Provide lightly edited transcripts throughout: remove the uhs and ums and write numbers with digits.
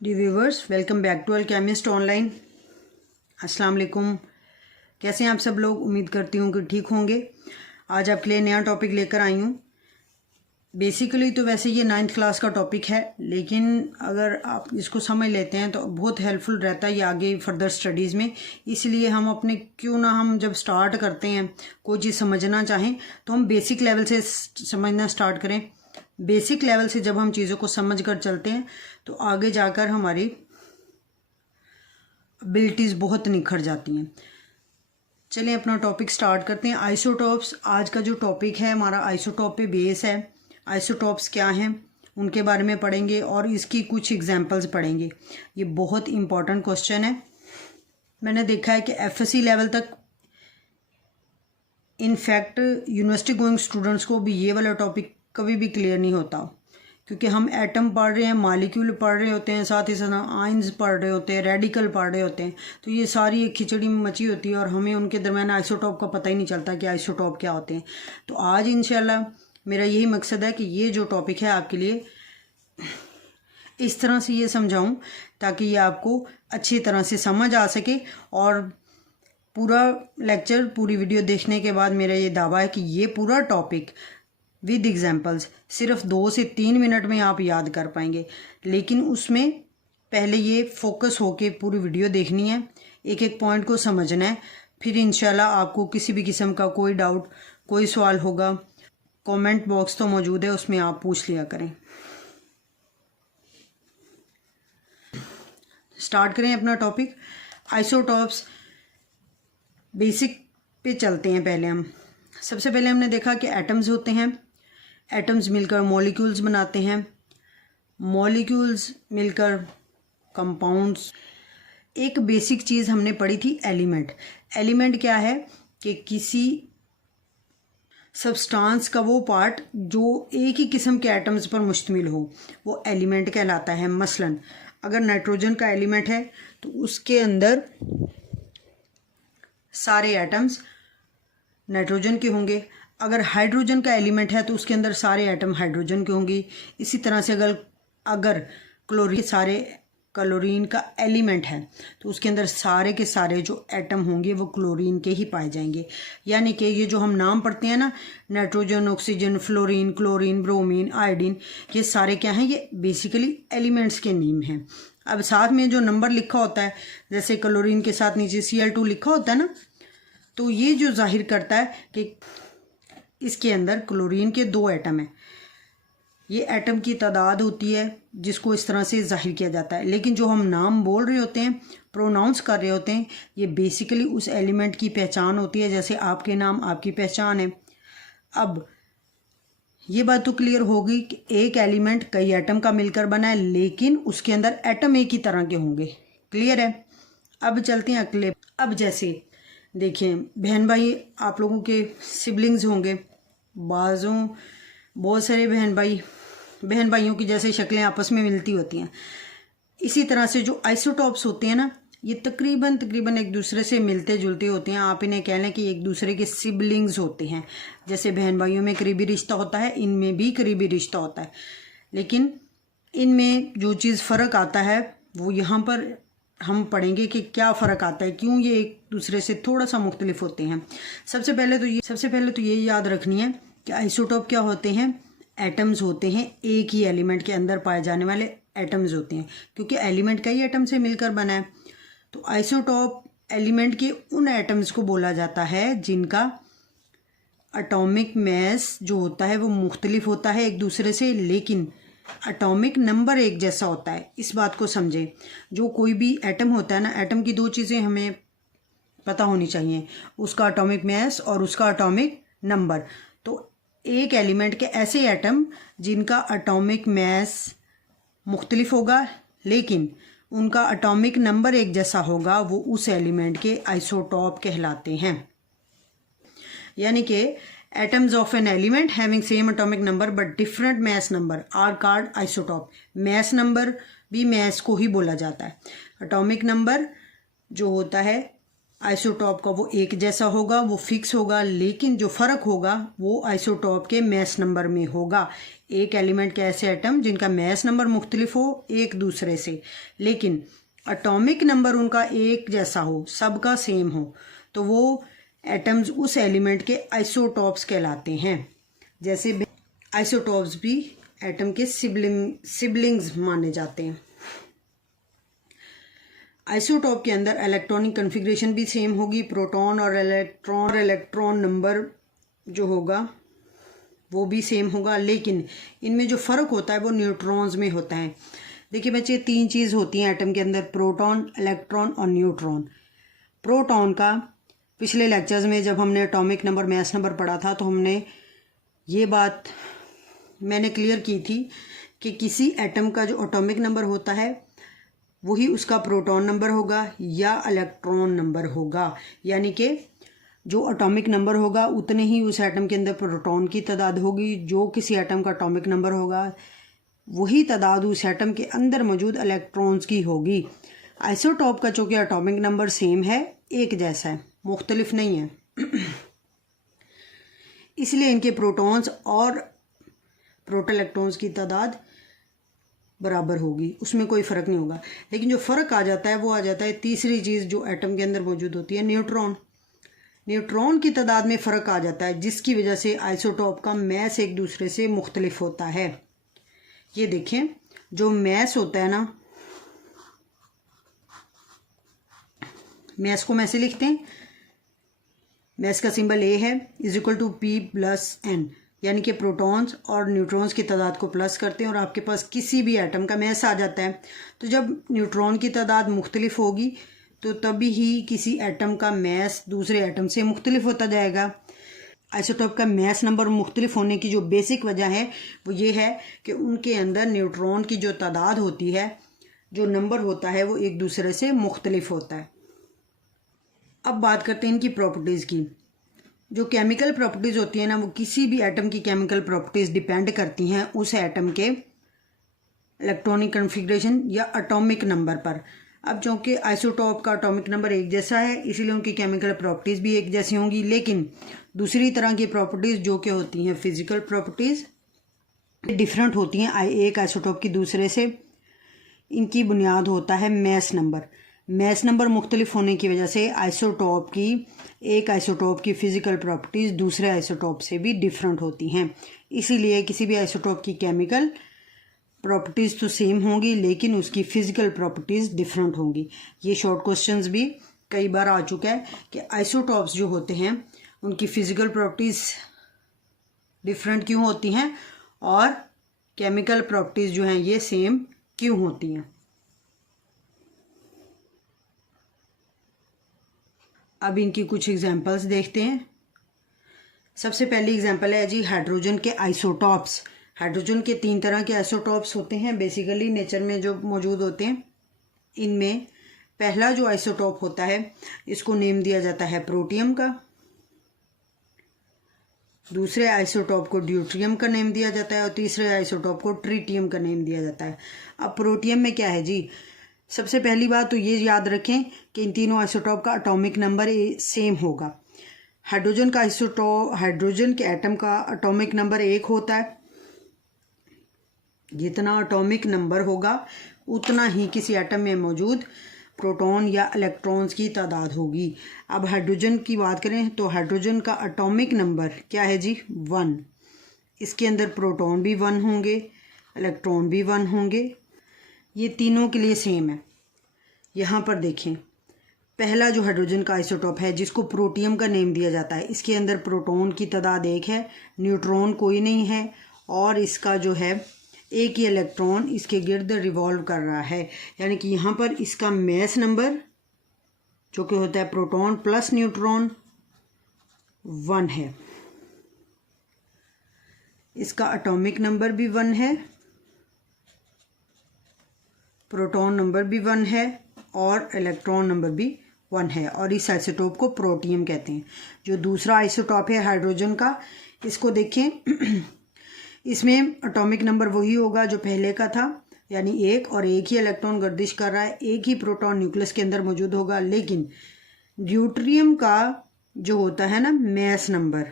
D viewers, welcome back to Alchemist Online. अस्सलाम वालेकुम। कैसे हैं आप सब लोग? उम्मीद करती हूँ कि ठीक होंगे। आज आपके लिए नया टॉपिक लेकर आई हूँ। बेसिकली तो वैसे ये 9th क्लास का टॉपिक है, लेकिन अगर आप इसको समझ लेते हैं तो बहुत हेल्पफुल रहता है ये आगे फर्दर स्टडीज़ में। इसलिए हम जब स्टार्ट करते हैं कोई चीज़ समझना चाहें तो हम बेसिक लेवल से समझना स्टार्ट करें। बेसिक लेवल से जब हम चीज़ों को समझ कर चलते हैं तो आगे जाकर हमारी एबिलिटीज़ बहुत निखर जाती हैं। चलिए अपना टॉपिक स्टार्ट करते हैं। आइसोटॉप्स आज का जो टॉपिक है हमारा आइसोटॉप पे बेस है। आइसोटॉप्स क्या हैं उनके बारे में पढ़ेंगे और इसकी कुछ एग्जांपल्स पढ़ेंगे। ये बहुत इंपॉर्टेंट क्वेश्चन है। मैंने देखा है कि एफएससी लेवल तक, इनफैक्ट यूनिवर्सिटी गोइंग स्टूडेंट्स को भी ये वाला टॉपिक कभी भी क्लियर नहीं होता, क्योंकि हम एटम पढ़ रहे हैं, मॉलिक्यूल पढ़ रहे होते हैं, साथ ही साथ आयंस पढ़ रहे होते हैं, रेडिकल पढ़ रहे होते हैं। तो ये सारी एक खिचड़ी में मची होती है और हमें उनके दरम्यान आइसोटॉप का पता ही नहीं चलता कि आइसोटॉप क्या होते हैं। तो आज इंशाल्लाह मेरा यही मकसद है कि ये जो टॉपिक है आपके लिए इस तरह से ये समझाऊं ताकि ये आपको अच्छी तरह से समझ आ सके। और पूरा लेक्चर, पूरी वीडियो देखने के बाद मेरा ये दावा है कि ये पूरा टॉपिक विद एग्जाम्पल्स सिर्फ 2 से 3 मिनट में आप याद कर पाएंगे। लेकिन उसमें पहले ये फोकस होके पूरी वीडियो देखनी है, एक एक पॉइंट को समझना है। फिर इंशाल्लाह आपको किसी भी किस्म का कोई डाउट, कोई सवाल होगा, कमेंट बॉक्स तो मौजूद है, उसमें आप पूछ लिया करें। स्टार्ट करें अपना टॉपिक। आइसोटॉप्स बेसिक पे चलते हैं। पहले हम सबसे पहले हमने देखा कि एटम्स होते हैं, एटम्स मिलकर मॉलिक्यूल्स बनाते हैं, मॉलिक्यूल्स मिलकर कंपाउंड्स। एक बेसिक चीज़ हमने पढ़ी थी एलिमेंट। एलिमेंट क्या है कि किसी सब्सटेंस का वो पार्ट जो एक ही किस्म के एटम्स पर मुश्तमिल हो, वो एलिमेंट कहलाता है। मसलन अगर नाइट्रोजन का एलिमेंट है तो उसके अंदर सारे एटम्स नाइट्रोजन के होंगे। अगर हाइड्रोजन का एलिमेंट है तो उसके अंदर सारे एटम हाइड्रोजन के होंगे। इसी तरह से अगर क्लोरीन का एलिमेंट है तो उसके अंदर सारे के सारे जो एटम होंगे वो क्लोरीन के ही पाए जाएंगे। यानी कि ये जो हम नाम पढ़ते हैं ना, nitrogen, oxygen, fluorine, chlorine, bromine, iodine, ये सारे क्या हैं? ये बेसिकली एलिमेंट्स के नेम हैं। अब साथ में जो नंबर लिखा होता है, जैसे क्लोरीन के साथ नीचे Cl2 लिखा होता है ना, तो ये जो जाहिर करता है कि इसके अंदर क्लोरीन के 2 एटम हैं। ये एटम की तादाद होती है जिसको इस तरह से जाहिर किया जाता है। लेकिन जो हम नाम बोल रहे होते हैं, प्रोनाउंस कर रहे होते हैं, ये बेसिकली उस एलिमेंट की पहचान होती है। जैसे आपके नाम आपकी पहचान है। अब ये बात तो क्लियर होगी कि एक एलिमेंट कई एटम का मिलकर बना है, लेकिन उसके अंदर एटम एक ही तरह के होंगे। क्लियर है? अब चलते हैं अगले। अब जैसे देखिए, बहन भाई आप लोगों के सिबलिंग्स होंगे, बहुत सारे बहन भाइयों की जैसे शक्लें आपस में मिलती होती हैं। इसी तरह से जो आइसोटॉप्स होते हैं ना, ये तकरीबन एक दूसरे से मिलते जुलते होते हैं। आप इन्हें कह लें कि एक दूसरे के सिबलिंग्स होते हैं। जैसे बहन भाइयों में करीबी रिश्ता होता है, इनमें भी करीबी रिश्ता होता है। लेकिन इनमें जो चीज़ फ़र्क आता है वो यहाँ पर हम पढ़ेंगे कि क्या फ़र्क आता है, क्यों ये एक दूसरे से थोड़ा सा मुख्तलिफ होते हैं। सबसे पहले तो ये याद रखनी है कि आइसोटॉप क्या होते हैं? एटम्स होते हैं, एक ही एलिमेंट के अंदर पाए जाने वाले एटम्स होते हैं, क्योंकि एलिमेंट कई एटम से मिलकर बना है। तो आइसोटॉप एलिमेंट के उन एटम्स को बोला जाता है जिनका एटॉमिक मास जो होता है वो मुख्तलिफ होता है एक दूसरे से, लेकिन एटॉमिक नंबर एक जैसा होता है। इस बात को समझें। जो कोई भी एटम होता है ना, एटम की 2 चीज़ें हमें पता होनी चाहिए, उसका एटॉमिक मास और उसका एटॉमिक नंबर। तो एक एलिमेंट के ऐसे एटम जिनका एटॉमिक मास मुख्तलिफ होगा लेकिन उनका एटॉमिक नंबर एक जैसा होगा, वो उस एलिमेंट के आइसोटॉप कहलाते हैं। यानी कि atoms of an element having same atomic number but different mass number are called isotope। mass number भी mass को ही बोला जाता है। atomic number जो होता है आइसोटॉप का वो एक जैसा होगा, वो फिक्स होगा, लेकिन जो फ़र्क होगा वो आइसोटॉप के मैस नंबर में होगा। एक एलिमेंट के ऐसे एटम जिनका मैस नंबर मुख्तलिफ हो एक दूसरे से, लेकिन एटॉमिक नंबर उनका एक जैसा हो, सबका सेम हो, तो वो एटम्स उस एलिमेंट के आइसोटॉप्स कहलाते हैं। जैसे आइसोटॉप्स भी एटम के सिबलिंग्स माने जाते हैं। आइसोटॉप के अंदर इलेक्ट्रॉनिक कन्फिग्रेशन भी सेम होगी, प्रोटॉन और इलेक्ट्रॉन नंबर जो होगा वो भी सेम होगा, लेकिन इनमें जो फ़र्क होता है वो न्यूट्रॉन्स में होता है। देखिए बच्चे, तीन चीज़ होती हैं एटम के अंदर, प्रोटॉन, इलेक्ट्रॉन और न्यूट्रॉन। प्रोटॉन का पिछले लेक्चर्स में जब हमने एटॉमिक नंबर मैस नंबर पढ़ा था तो हमने ये बात मैंने क्लियर की थी कि किसी एटम का जो एटॉमिक नंबर होता है वही उसका प्रोटॉन नंबर होगा या इलेक्ट्रॉन नंबर होगा, यानी कि जो एटॉमिक नंबर होगा उतने ही उस एटम के अंदर प्रोटॉन की तादाद होगी। जो किसी एटम का एटॉमिक नंबर होगा वही तादाद उस एटम के अंदर मौजूद इलेक्ट्रॉन्स की होगी। आइसोटॉप का चूँकि एटॉमिक नंबर सेम है, एक जैसा है, मुख्तलिफ नहीं है, इसलिए इनके प्रोटॉन्स और प्रोटॉन इलेक्ट्रॉन्स की तादाद बराबर होगी, उसमें कोई फ़र्क नहीं होगा। लेकिन जो फ़र्क आ जाता है वो आ जाता है तीसरी चीज़ जो एटम के अंदर मौजूद होती है, न्यूट्रॉन। न्यूट्रॉन की तादाद में फ़र्क आ जाता है, जिसकी वजह से आइसोटॉप का मैस एक दूसरे से मुख्तलिफ होता है। ये देखें, जो मैस होता है ना, मैस को मैसे लिखते हैं, मैस का सिंबल ए है, = P+N, यानी कि प्रोटॉन्स और न्यूट्रॉन्स की तादाद को प्लस करते हैं और आपके पास किसी भी एटम का मैस आ जाता है। तो जब न्यूट्रॉन की तादाद मुख्तलिफ होगी तो तभी ही किसी एटम का मैस दूसरे एटम से मुख्तलिफ होता जाएगा। आइसोटॉप का मैस नंबर मुख्तलिफ होने की जो बेसिक वजह है वो ये है कि उनके अंदर न्यूट्रॉन की जो तादाद होती है, जो नंबर होता है, वो एक दूसरे से मुख्तलिफ होता है। अब बात करते हैं इनकी प्रॉपर्टीज़ की। जो केमिकल प्रॉपर्टीज़ होती हैं ना, वो किसी भी एटम की केमिकल प्रॉपर्टीज़ डिपेंड करती हैं उस एटम के इलेक्ट्रॉनिक कन्फिग्रेशन या एटॉमिक नंबर पर। अब चूँकि आइसोटॉप का एटॉमिक नंबर एक जैसा है, इसीलिए उनकी केमिकल प्रॉपर्टीज़ भी एक जैसी होंगी, लेकिन दूसरी तरह की प्रॉपर्टीज़ जो कि होती हैं फिज़िकल प्रॉपर्टीज़, डिफरेंट होती हैं एक आइसोटॉप की दूसरे से। इनकी बुनियाद होता है मैस नंबर। मैस नंबर मुख्तलिफ होने की वजह से एक आइसोटॉप की फ़िज़िकल प्रॉपर्टीज़ दूसरे आइसोटॉप से भी डिफरेंट होती हैं। इसीलिए किसी भी आइसोटॉप की केमिकल प्रॉपर्टीज़ तो सेम होंगी, लेकिन उसकी फ़िज़िकल प्रॉपर्टीज़ डिफरेंट होंगी। ये शॉर्ट क्वेश्चंस भी कई बार आ चुका है कि आइसोटॉप्स जो होते हैं उनकी फ़िज़िकल प्रॉपर्टीज़ डिफरेंट क्यों होती हैं और केमिकल प्रॉपर्टीज़ जो हैं ये सेम क्यों होती हैं। अब इनकी कुछ एग्जांपल्स देखते हैं। सबसे पहली एग्जांपल है जी हाइड्रोजन के आइसोटॉप्स। हाइड्रोजन के 3 तरह के आइसोटॉप्स होते हैं बेसिकली नेचर में जो मौजूद होते हैं। इनमें पहला जो आइसोटॉप होता है इसको नेम दिया जाता है प्रोटियम का, दूसरे आइसोटॉप को ड्यूट्रियम का नेम दिया जाता है और तीसरे आइसोटॉप को ट्रिटियम का नेम दिया जाता है। अब प्रोटियम में क्या है जी, सबसे पहली बात तो ये याद रखें कि इन तीनों आइसोटॉप का एटॉमिक नंबर सेम होगा। हाइड्रोजन के एटम का एटॉमिक नंबर 1 होता है। जितना एटॉमिक नंबर होगा उतना ही किसी एटम में मौजूद प्रोटॉन या इलेक्ट्रॉन्स की तादाद होगी। अब हाइड्रोजन की बात करें तो हाइड्रोजन का एटॉमिक नंबर क्या है जी, 1। इसके अंदर प्रोटॉन भी 1 होंगे, इलेक्ट्रॉन भी 1 होंगे। ये तीनों के लिए सेम है। यहाँ पर देखें, पहला जो हाइड्रोजन का आइसोटॉप है जिसको प्रोटियम का नेम दिया जाता है, इसके अंदर प्रोटॉन की तादाद 1 है, न्यूट्रॉन कोई नहीं है और इसका जो है एक ही इलेक्ट्रॉन इसके गिर्द रिवॉल्व कर रहा है। यानी कि यहाँ पर इसका मैस नंबर जो कि होता है प्रोटॉन प्लस न्यूट्रॉन 1 है। इसका एटॉमिक नंबर भी 1 है, प्रोटॉन नंबर भी 1 है और इलेक्ट्रॉन नंबर भी 1 है और इस आइसोटॉप को प्रोटियम कहते हैं। जो दूसरा आइसोटॉप है हाइड्रोजन का, इसको देखें इसमें एटॉमिक नंबर वही होगा जो पहले का था, यानी 1 और एक ही इलेक्ट्रॉन गर्दिश कर रहा है, एक ही प्रोटॉन न्यूक्लियस के अंदर मौजूद होगा, लेकिन ड्यूटेरियम का जो होता है ना मैस नंबर,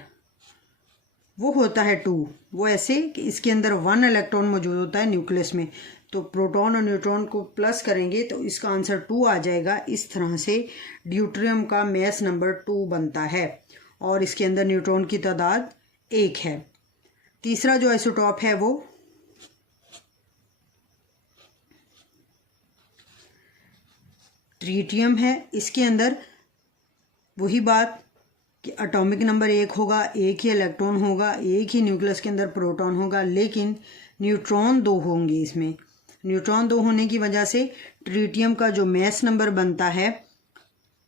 वो होता है 2। वो ऐसे कि इसके अंदर 1 इलेक्ट्रॉन मौजूद होता है न्यूक्लियस में, तो प्रोटॉन और न्यूट्रॉन को प्लस करेंगे तो इसका आंसर 2 आ जाएगा। इस तरह से ड्यूटेरियम का मैस नंबर 2 बनता है और इसके अंदर न्यूट्रॉन की तादाद 1 है। तीसरा जो आइसोटॉप है वो ट्रिटियम है। इसके अंदर वही बात कि एटॉमिक नंबर 1 होगा, 1 ही इलेक्ट्रॉन होगा, 1 ही न्यूक्लियस के अंदर प्रोटॉन होगा, लेकिन न्यूट्रॉन 2 होंगे। इसमें न्यूट्रॉन 2 होने की वजह से ट्रिटियम का जो मैस नंबर बनता है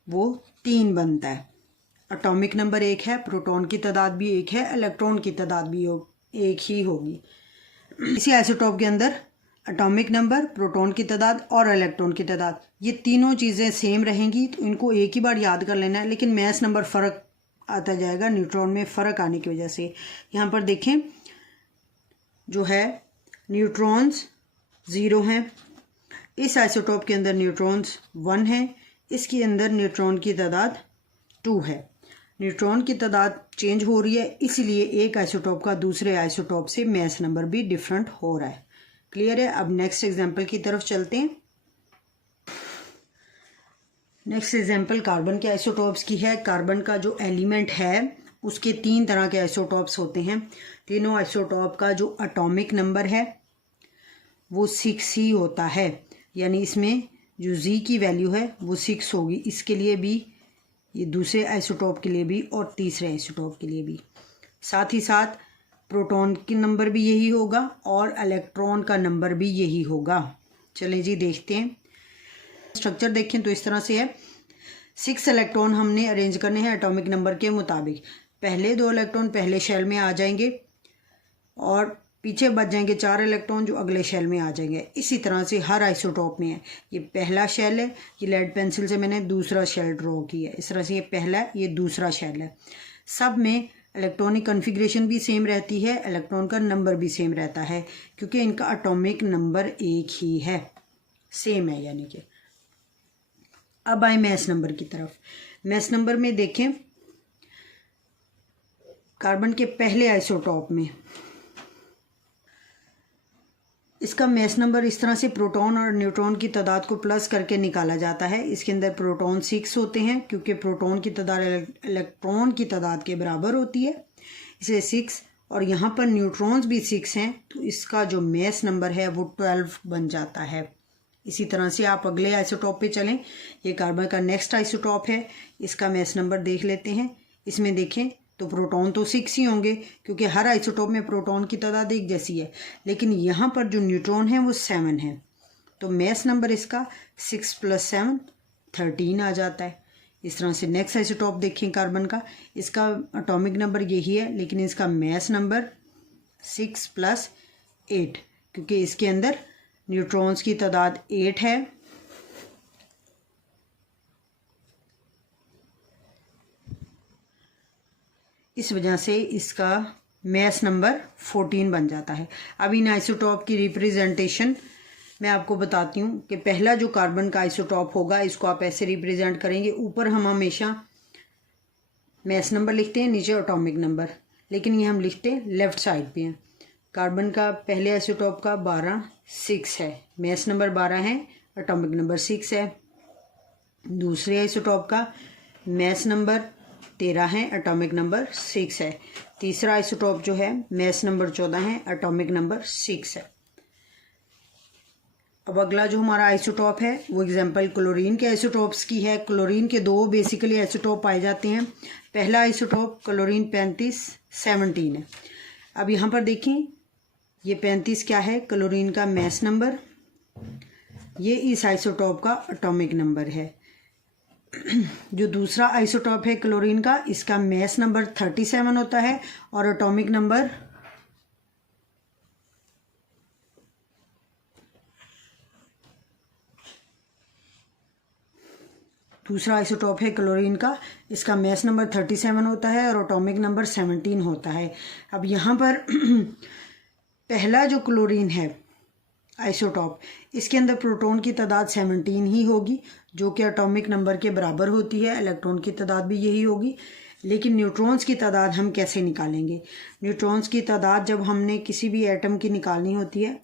वो 3 बनता है। एटॉमिक नंबर 1 है, प्रोटॉन की तादाद भी 1 है, इलेक्ट्रॉन की तादाद भी 1 ही होगी। इसी आइसोटॉप के अंदर एटॉमिक नंबर, प्रोटॉन की तादाद और इलेक्ट्रॉन की तादाद, ये तीनों चीज़ें सेम रहेंगी, तो इनको एक ही बार याद कर लेना है। लेकिन मैस नंबर फ़र्क आता जाएगा न्यूट्रॉन में फ़र्क आने की वजह से। यहाँ पर देखें जो है न्यूट्रॉन्स 0 हैं, इस आइसोटॉप के अंदर न्यूट्रॉन्स 1 हैं, इसके अंदर न्यूट्रॉन की तादाद 2 है। न्यूट्रॉन की तादाद चेंज हो रही है, इसलिए एक आइसोटॉप का दूसरे आइसोटॉप से मैस नंबर भी डिफरेंट हो रहा है। क्लियर है? अब नेक्स्ट एग्जाम्पल की तरफ चलते हैं। नेक्स्ट एग्जाम्पल कार्बन के आइसोटॉप्स की है। कार्बन का जो एलिमेंट है उसके 3 तरह के आइसोटॉप्स होते हैं। तीनों आइसोटॉप का जो एटॉमिक नंबर है वो 6 ही होता है, यानी इसमें जो जी की वैल्यू है वो 6 होगी। इसके लिए भी, ये दूसरे आइसोटॉप के लिए भी और तीसरे आइसोटॉप के लिए भी। साथ ही साथ प्रोटॉन की नंबर भी यही होगा और इलेक्ट्रॉन का नंबर भी यही होगा। चलें जी देखते हैं। स्ट्रक्चर देखें तो इस तरह से है। 6 इलेक्ट्रॉन हमने अरेंज करने हैं एटॉमिक नंबर के मुताबिक। पहले 2 इलेक्ट्रॉन पहले शेल में आ जाएंगे और पीछे बच जाएंगे 4 इलेक्ट्रॉन जो अगले शेल में आ जाएंगे। इसी तरह से हर आइसोटॉप में है। ये पहला शेल है, ये लेड पेंसिल से मैंने दूसरा शेल ड्रॉ किया है। इस तरह से ये पहला है, ये दूसरा शेल है। सब में इलेक्ट्रॉनिक कॉन्फ़िगरेशन भी सेम रहती है, इलेक्ट्रॉन का नंबर भी सेम रहता है, क्योंकि इनका एटॉमिक नंबर 1 ही है, सेम है यानी कि। अब आए मैस नंबर की तरफ। मैस नंबर में देखें कार्बन के पहले आइसोटॉप में इसका मैस नंबर इस तरह से प्रोटॉन और न्यूट्रॉन की तादाद को प्लस करके निकाला जाता है। इसके अंदर प्रोटॉन 6 होते हैं, क्योंकि प्रोटॉन की तादाद इलेक्ट्रॉन की तादाद के बराबर होती है, इसे 6, और यहाँ पर न्यूट्रॉन्स भी 6 हैं, तो इसका जो मैस नंबर है वो 12 बन जाता है। इसी तरह से आप अगले आइसोटॉप पे चलें। ये कार्बन का नेक्स्ट आइसोटॉप है, इसका मैस नंबर देख लेते हैं। इसमें देखें तो प्रोटॉन तो 6 ही होंगे, क्योंकि हर आइसोटॉप में प्रोटॉन की तादाद एक जैसी है, लेकिन यहाँ पर जो न्यूट्रॉन है वो 7 है, तो मैस नंबर इसका 6 + 7 13 आ जाता है। इस तरह से नेक्स्ट आइसोटॉप देखें कार्बन का, इसका एटॉमिक नंबर यही है, लेकिन इसका मैस नंबर 6 + 8, क्योंकि इसके अंदर न्यूट्रॉन्स की तादाद 8 है। इस वजह से इसका मैस नंबर 14 बन जाता है। अब इन आइसोटॉप की रिप्रेजेंटेशन मैं आपको बताती हूँ कि पहला जो कार्बन का आइसोटॉप होगा इसको आप ऐसे रिप्रेजेंट करेंगे। ऊपर हम हमेशा मैस नंबर लिखते हैं, नीचे एटॉमिक नंबर, लेकिन ये हम लिखते हैं लेफ़्ट साइड पे हैं। कार्बन का पहले आइसोटॉप का 12 6 है, मैस नंबर 12 है, एटॉमिक नंबर 6 है। दूसरे आइसोटॉप का मैस नंबर 13 है, एटॉमिक नंबर 6 है। तीसरा आइसोटॉप जो है मैस नंबर 14 है, एटॉमिक नंबर 6 है। अब अगला जो हमारा आइसोटॉप है वो एग्जांपल क्लोरीन के आइसोटॉप्स की है। क्लोरीन के 2 बेसिकली आइसोटॉप पाए जाते हैं। पहला आइसोटॉप क्लोरीन 35 17 है। अब यहाँ पर देखें ये 35 क्या है, क्लोरीन का मैस नंबर, ये इस आइसोटॉप का एटॉमिक नंबर है। जो दूसरा आइसोटॉप है क्लोरीन का, इसका मैस नंबर 37 होता है और एटॉमिक नंबर दूसरा आइसोटॉप है क्लोरीन का, इसका मैस नंबर 37 होता है और एटॉमिक नंबर 17 होता है। अब यहाँ पर पहला जो क्लोरीन है आइसोटॉप, इसके अंदर प्रोटॉन की तादाद 17 ही होगी, जो कि एटॉमिक नंबर के बराबर होती है। इलेक्ट्रॉन की तादाद भी यही होगी। लेकिन न्यूट्रॉन्स की तादाद हम कैसे निकालेंगे? न्यूट्रॉन्स की तादाद जब हमने किसी भी एटम की निकालनी होती है,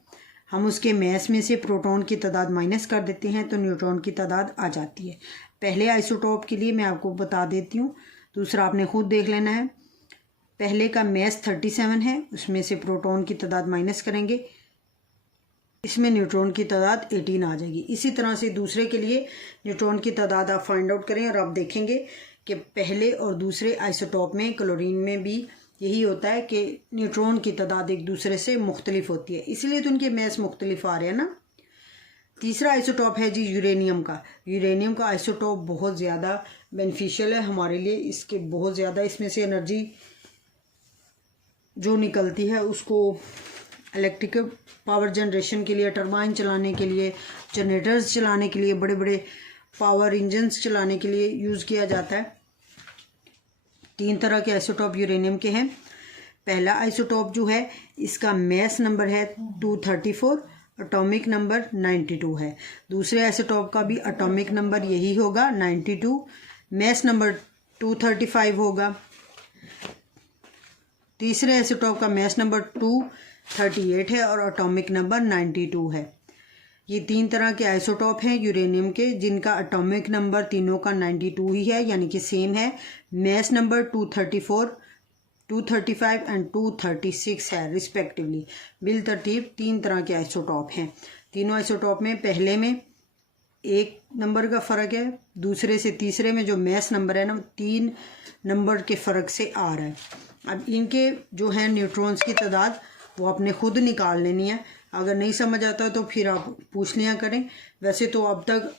हम उसके मैस में से प्रोटॉन की तादाद माइनस कर देते हैं तो न्यूट्रॉन की तादाद आ जाती है। पहले आइसोटॉप के लिए मैं आपको बता देती हूँ, दूसरा आपने खुद देख लेना है। पहले का मैस 37 है, उसमें से प्रोटॉन की तादाद माइनस करेंगे, इसमें न्यूट्रॉन की तादाद 18 आ जाएगी। इसी तरह से दूसरे के लिए न्यूट्रॉन की तादाद आप फाइंड आउट करें और आप देखेंगे कि पहले और दूसरे आइसोटॉप में क्लोरीन में भी यही होता है कि न्यूट्रॉन की तादाद एक दूसरे से मुख्तलिफ होती है, इसलिए तो उनके मैस मुख्तलिफ आ रहे हैं ना। तीसरा आइसोटॉप है जी यूरेनियम का। यूरेनियम का आइसोटॉप बहुत ज़्यादा बेनिफिशियल है हमारे लिए, इसके बहुत ज़्यादा इसमें से एनर्जी जो निकलती है उसको इलेक्ट्रिक पावर जनरेशन के लिए, टरबाइन चलाने के लिए, जनरेटर्स चलाने के लिए, बड़े बड़े पावर इंजन्स चलाने के लिए यूज़ किया जाता है। 3 तरह के आइसोटॉप यूरेनियम के हैं। पहला आइसोटॉप जो है इसका मैस नंबर है 234, एटॉमिक नंबर 92 है। दूसरे आइसोटॉप का भी एटॉमिक नंबर यही होगा 92, मैस नंबर 235 होगा। तीसरे आइसोटॉप का मैस नंबर 238 है और एटॉमिक नंबर 92 है। ये 3 तरह के आइसोटॉप हैं यूरेनियम के, जिनका एटॉमिक नंबर तीनों का 92 ही है, यानी कि सेम है। मैस नंबर 234, 235 एंड 236 है रिस्पेक्टिवली। बिल तरतीब 3 तरह के आइसोटॉप हैं। तीनों आइसोटॉप में पहले में 1 नंबर का फ़र्क है, दूसरे से तीसरे में जो मैस नंबर है ना 3 नंबर के फ़र्क से आ रहा है। अब इनके जो है न्यूट्रॉन्स की तादाद वो आपने खुद निकाल लेनी है। अगर नहीं समझ आता तो फिर आप पूछ लिया करें। वैसे तो अब तक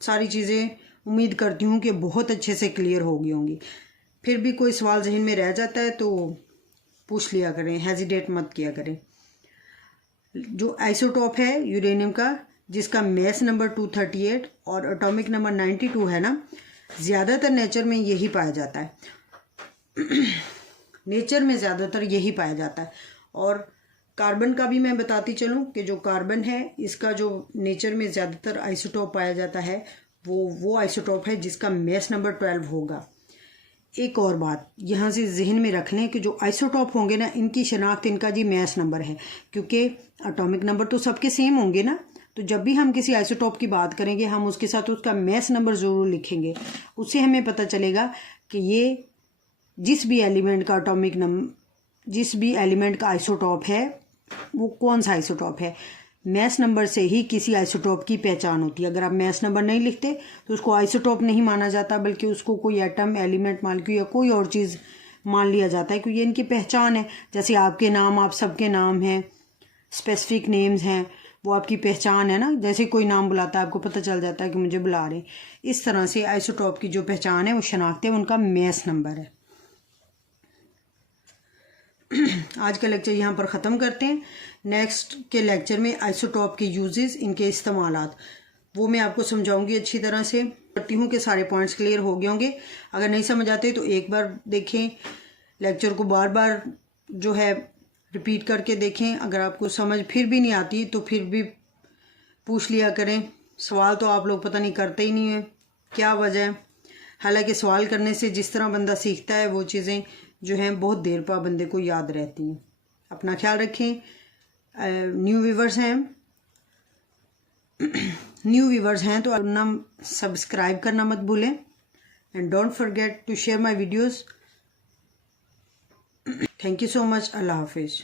सारी चीज़ें उम्मीद करती हूँ कि बहुत अच्छे से क्लियर हो गई होंगी। फिर भी कोई सवाल जहन में रह जाता है तो पूछ लिया करें, हेजिटेट मत किया करें। जो आइसोटॉप है यूरेनियम का जिसका मैस नंबर 238 और एटॉमिक नंबर 92 है ना, ज़्यादातर नेचर में यही पाया जाता है। नेचर में ज़्यादातर यही पाया जाता है। और कार्बन का भी मैं बताती चलूँ कि जो कार्बन है इसका जो नेचर में ज़्यादातर आइसोटॉप पाया जाता है वो आइसोटॉप है जिसका मैस नंबर 12 होगा। एक और बात यहाँ से जहन में रख लें कि जो आइसोटॉप होंगे ना इनकी शनाख्त इनका जी मैस नंबर है, क्योंकि एटॉमिक नंबर तो सबके सेम होंगे ना, तो जब भी हम किसी आइसोटॉप की बात करेंगे हम उसके साथ उसका मैस नंबर ज़रूर लिखेंगे। उससे हमें पता चलेगा कि ये जिस भी एलिमेंट का एटॉमिक नंबर, जिस भी एलिमेंट का आइसोटॉप है वो कौन सा आइसोटॉप है। मैस नंबर से ही किसी आइसोटॉप की पहचान होती है। अगर आप मैस नंबर नहीं लिखते तो उसको आइसोटॉप नहीं माना जाता, बल्कि उसको कोई एटम, एलिमेंट, मॉलिक्यूल या कोई और चीज़ मान लिया जाता है, क्योंकि ये इनकी पहचान है। जैसे आपके नाम आप सबके नाम हैं, स्पेसिफिक नेम्स हैं, वो आपकी पहचान है ना। जैसे कोई नाम बुलाता है आपको पता चल जाता है कि मुझे बुला रहे हैं। इस तरह से आइसोटॉप की जो पहचान है वो शनाख्त है, उनका मैस नंबर है। आज का लेक्चर यहाँ पर ख़त्म करते हैं। नेक्स्ट के लेक्चर में आइसोटॉप के यूजेस, इनके इस्तेमालात वो मैं आपको समझाऊंगी अच्छी तरह से। करती हूँ कि सारे पॉइंट्स क्लियर हो गए होंगे। अगर नहीं समझ आते तो एक बार देखें, लेक्चर को बार बार जो है रिपीट करके देखें। अगर आपको समझ फिर भी नहीं आती तो फिर भी पूछ लिया करें। सवाल तो आप लोग पता नहीं करते ही नहीं है, क्या वजह है। हालांकि सवाल करने से जिस तरह बंदा सीखता है वो चीज़ें जो हैं बहुत देर पर बंदे को याद रहती हैं। अपना ख्याल रखें। न्यू व्यूवर्स हैं तो अपना सब्सक्राइब करना मत भूलें। And don't forget to share my videos. Thank you so much. अल्लाह हाफिज़।